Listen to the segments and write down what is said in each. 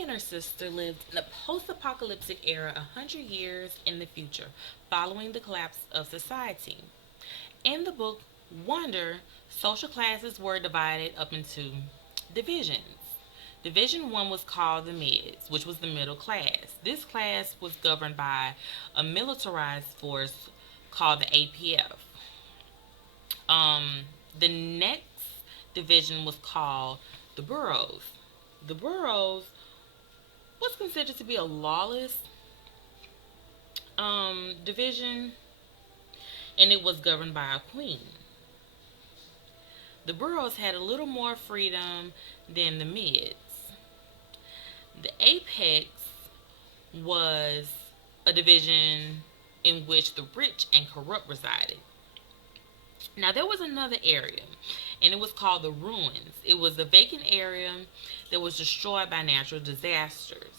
Allie and her sister lived in a post apocalyptic era 100 years in the future, following the collapse of society. In the book Wonder, social classes were divided up into divisions. Division 1 was called the Mids, which was the middle class. This class was governed by a militarized force called the APF. The next division was called the Boroughs. The Boroughs was considered to be a lawless division, and it was governed by a queen. The boroughs had a little more freedom than the mids. The apex was a division in which the rich and corrupt resided. Now, there was another area, and it was called the ruins. It was a vacant area that was destroyed by natural disasters.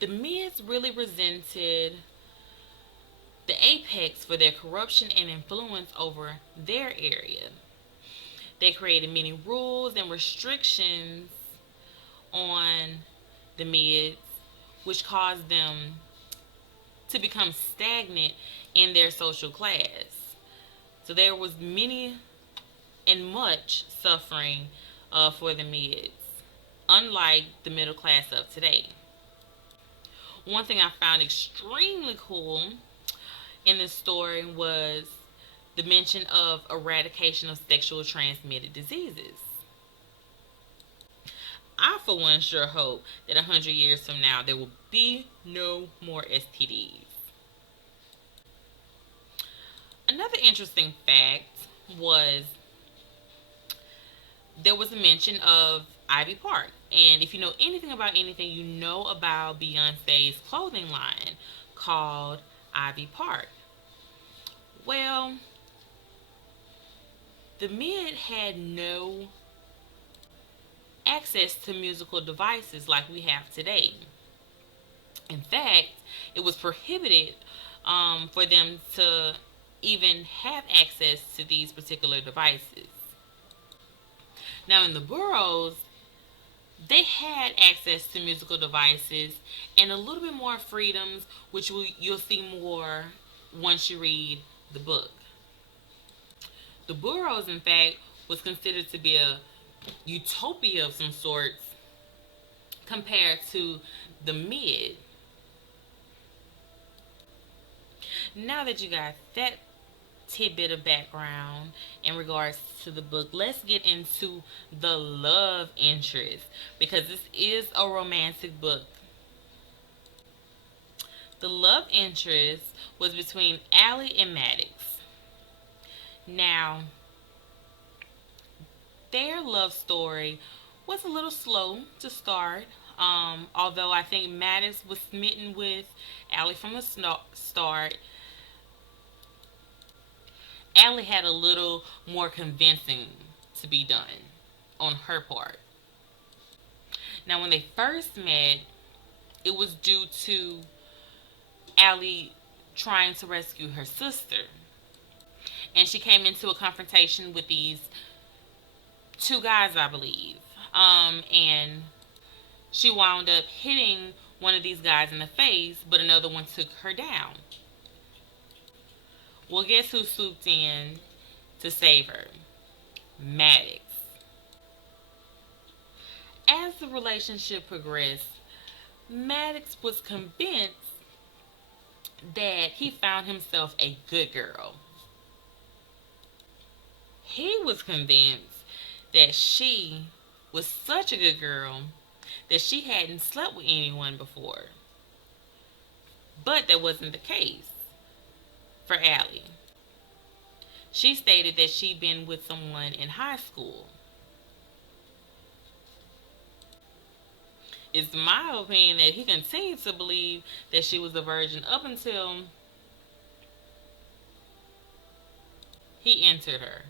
The mids really resented the apex for their corruption and influence over their area. They created many rules and restrictions on the mids, which caused them to become stagnant in their social class. So there was many and much suffering for the mids, unlike the middle class of today. One thing I found extremely cool in this story was the mention of eradication of sexual transmitted diseases. I, for one, sure hope that 100 years from now there will be no more STDs. Another interesting fact was there was a mention of Ivy Park. And if you know anything about anything, you know about Beyonce's clothing line called Ivy Park. Well, the mid had no access to musical devices like we have today. In fact, it was prohibited for them to even have access to these particular devices. Now, in the boroughs, they had access to musical devices and a little bit more freedoms, which you'll see more once you read the book. The boroughs, in fact, was considered to be a utopia of some sorts compared to the mid. Now that you got that tidbit of background in regards to the book, let's get into the love interest because this is a romantic book. The love interest was between Allie and Maddox. Now, their love story was a little slow to start. Although I think Maddox was smitten with Allie from the start, Allie had a little more convincing to be done on her part. Now, when they first met, it was due to Allie trying to rescue her sister. And she came into a confrontation with these two guys, I believe. And she wound up hitting one of these guys in the face, but another one took her down. Well, guess who swooped in to save her? Maddox. As the relationship progressed, Maddox was convinced that he found himself a good girl. He was convinced that she was such a good girl that she hadn't slept with anyone before. But that wasn't the case for Allie. She stated that she'd been with someone in high school. It's my opinion that he continued to believe that she was a virgin up until he entered her.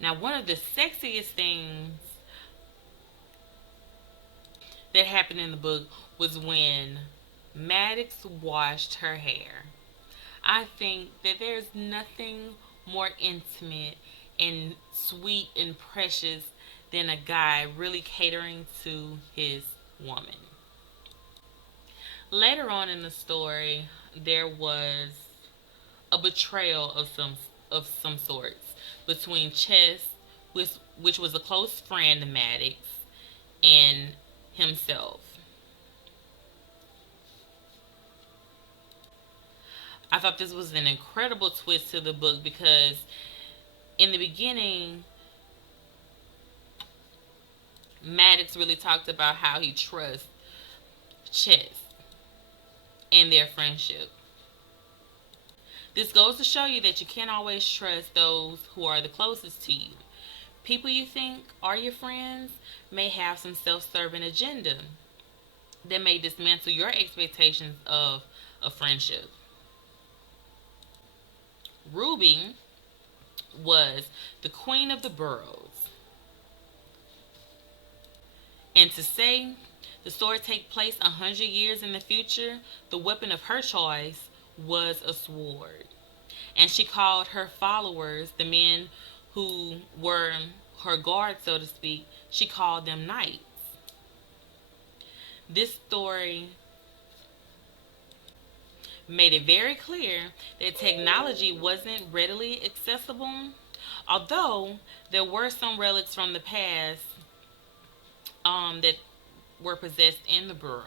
Now, one of the sexiest things that happened in the book was when Maddox washed her hair. I think that there's nothing more intimate and sweet and precious than a guy really catering to his woman. Later on in the story, there was a betrayal of some sorts between Chess, which was a close friend of Maddox, and himself. I thought this was an incredible twist to the book because in the beginning, Maddox really talked about how he trusts Chess and their friendship. This goes to show you that you can't always trust those who are the closest to you. People you think are your friends may have some self serving agenda that may dismantle your expectations of a friendship. Ruby was the queen of the burrows. And to say the story take place 100 years in the future, the weapon of her choice was a sword. And she called her followers, the men who were her guards, so to speak, she called them knights. This story made it very clear that technology wasn't readily accessible, although there were some relics from the past that were possessed in the borough.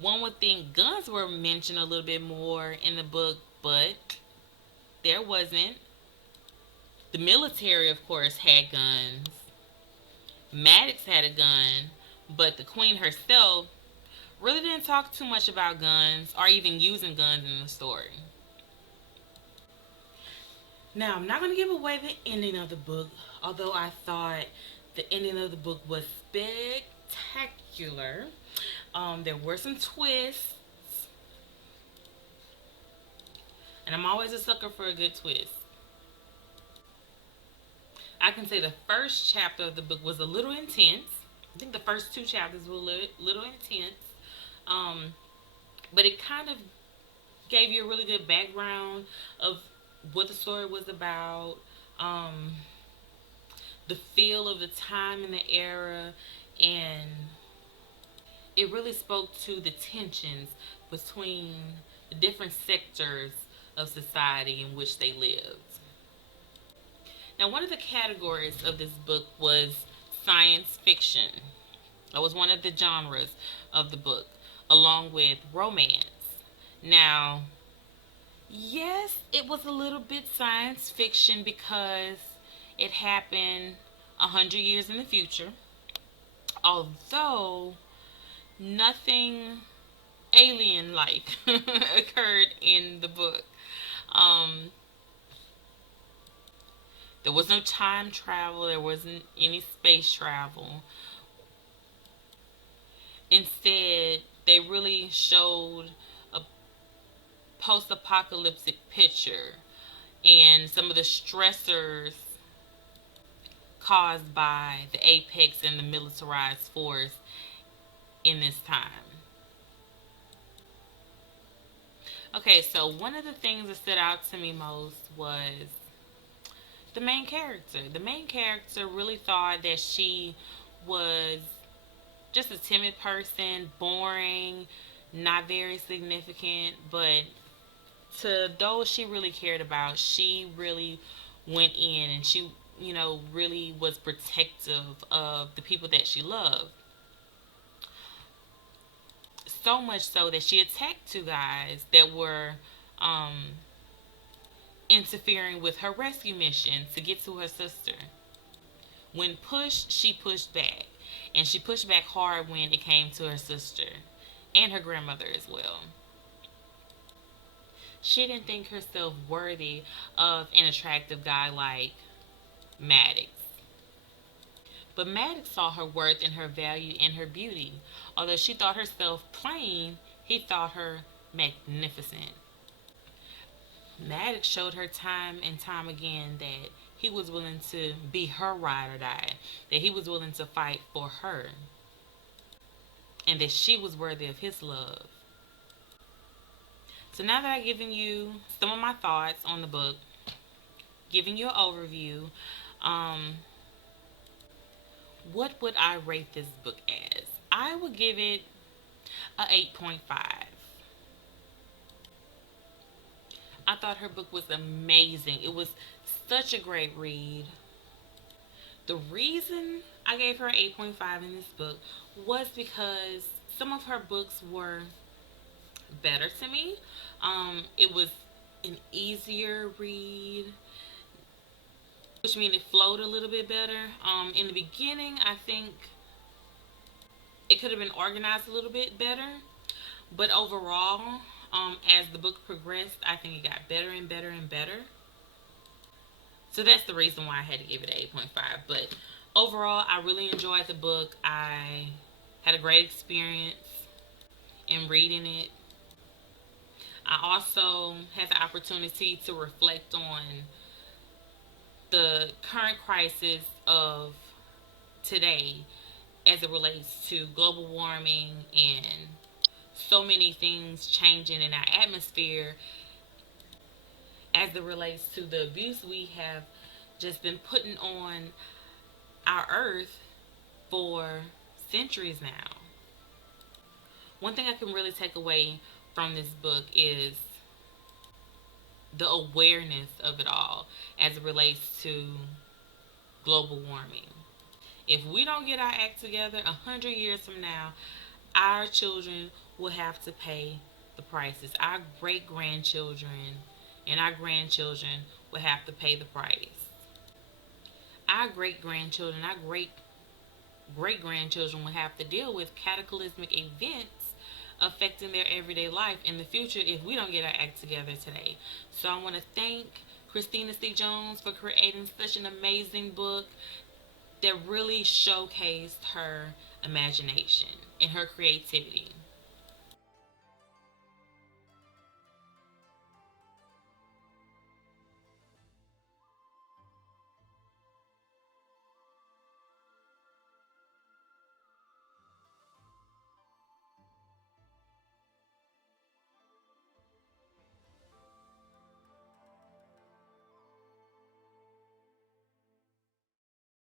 One would think guns were mentioned a little bit more in the book, but there wasn't. The military, of course, had guns. Maddox had a gun, but the queen herself really didn't talk too much about guns or even using guns in the story. Now, I'm not going to give away the ending of the book, although I thought the ending of the book was spectacular. There were some twists, and I'm always a sucker for a good twist. I can say the first chapter of the book was a little intense. I think the first two chapters were a little intense, um, but it kind of gave you a really good background of what the story was about, um, the feel of the time and the era, and it really spoke to the tensions between the different sectors of society in which they lived. Now, one of the categories of this book was science fiction. That was one of the genres of the book, along with romance. Now, yes, it was a little bit science fiction because it happened 100 years in the future. Although nothing alien like occurred in the book. Um, there was no time travel, there wasn't any space travel. Instead, they really showed a post apocalyptic picture and some of the stressors caused by the apex and the militarized force in this time. Okay, so one of the things that stood out to me most was the main character. The main character really thought that she was just a timid person, boring, not very significant, but to those she really cared about, she really went in and she, really was protective of the people that she loved. So much so that she attacked two guys that were interfering with her rescue mission to get to her sister. When pushed, she pushed back. And she pushed back hard when it came to her sister and her grandmother as well. She didn't think herself worthy of an attractive guy like Maddox. But Maddox saw her worth and her value in her beauty. Although she thought herself plain, he thought her magnificent. Maddox showed her time and time again that he was willing to be her ride or die, that he was willing to fight for her, and that she was worthy of his love. So now that I've given you some of my thoughts on the book, giving you an overview. Um, what would I rate this book as? I would give it a 8.5. I thought her book was amazing. It was such a great read. The reason I gave her an 8.5 in this book was because some of her books were better to me. It was an easier read, which means it flowed a little bit better. In the beginning, I think it could have been organized a little bit better, but overall, as the book progressed, I think it got better and better and better. So that's the reason why I had to give it an 8.5. But overall, I really enjoyed the book. I had a great experience in reading it. I also had the opportunity to reflect on the current crisis of today as it relates to global warming and so many things changing in our atmosphere as it relates to the abuse we have just been putting on our earth for centuries now. One thing I can really take away from this book is the awareness of it all as it relates to global warming. If we don't get our act together, 100 years from now, our children will have to pay the prices. Our great grandchildren and our grandchildren will have to pay the price. Our great grandchildren, our great grandchildren will have to deal with cataclysmic events affecting their everyday life in the future if we don't get our act together today. So I want to thank Christina C. Jones for creating such an amazing book that really showcased her imagination and her creativity.